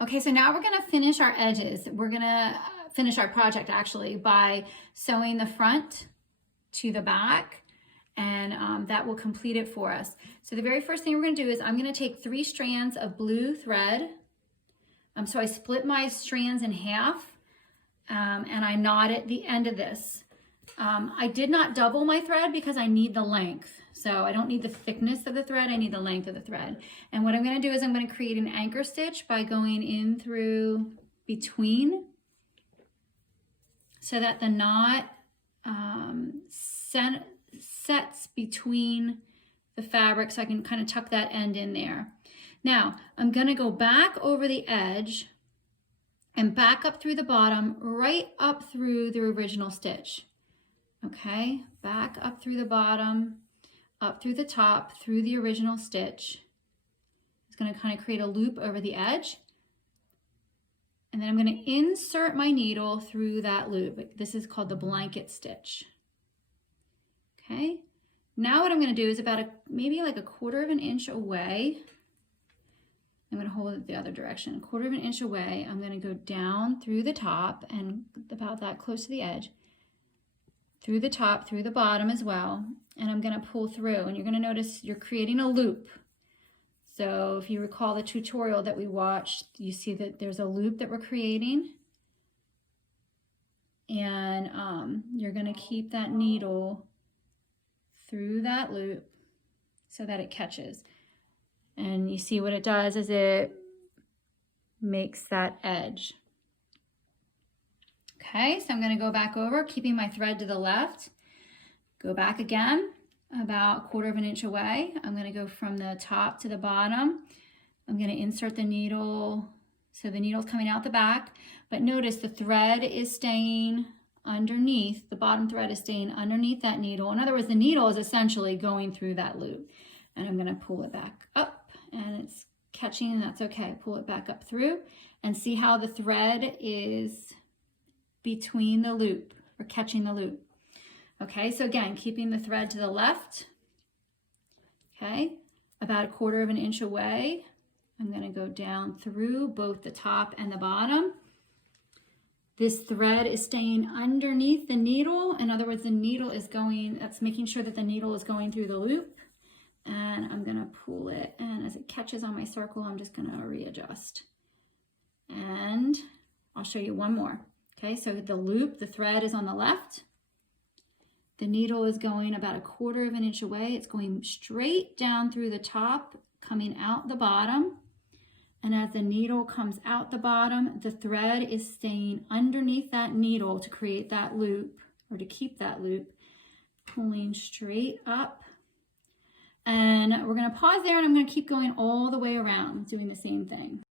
Okay, so now we're gonna finish our edges. We're gonna finish our project actually by sewing the front to the back, and that will complete it for us. So the very first thing we're gonna do is I'm gonna take 3 strands of blue thread. So I split my strands in half, and I knot at the end of this. I did not double my thread because I need the length. So I don't need the thickness of the thread, I need the length of the thread. And what I'm gonna do is I'm gonna create an anchor stitch by going in through between so that the knot sets between the fabric, so I can kind of tuck that end in there. Now, I'm gonna go back over the edge and back up through the bottom, right up through the original stitch. Okay, back up through the bottom, up through the top, through the original stitch. It's going to kind of create a loop over the edge. And then I'm going to insert my needle through that loop. This is called the blanket stitch. Okay, now what I'm going to do is about maybe like a 1/4 of an inch away. I'm going to hold it the other direction. A 1/4 of an inch away, I'm going to go down through the top and about that close to the edge. Through the top, through the bottom as well, and I'm going to pull through, and you're going to notice you're creating a loop. So if you recall the tutorial that we watched, you see that there's a loop that we're creating, and you're going to keep that needle through that loop so that it catches. And you see what it does is it makes that edge. Okay, so I'm going to go back over, keeping my thread to the left. Go back again, about 1/4 of an inch away. I'm going to go from the top to the bottom. I'm going to insert the needle, so the needle's coming out the back. But notice the thread is staying underneath, the bottom thread is staying underneath that needle. In other words, the needle is essentially going through that loop. And I'm going to pull it back up, and it's catching, and that's okay. Pull it back up through, and see how the thread is between the loop, or catching the loop. Okay, so again, keeping the thread to the left. Okay, about a 1/4 of an inch away. I'm going to go down through both the top and the bottom. This thread is staying underneath the needle. In other words, the needle is going, that's making sure that the needle is going through the loop. And I'm going to pull it, and as it catches on my circle, I'm just going to readjust. And I'll show you one more. Okay, so the loop, the thread is on the left. The needle is going about a 1/4 of an inch away. It's going straight down through the top, coming out the bottom. And as the needle comes out the bottom, the thread is staying underneath that needle to create that loop, or to keep that loop, pulling straight up. And we're going to pause there, and I'm going to keep going all the way around, doing the same thing.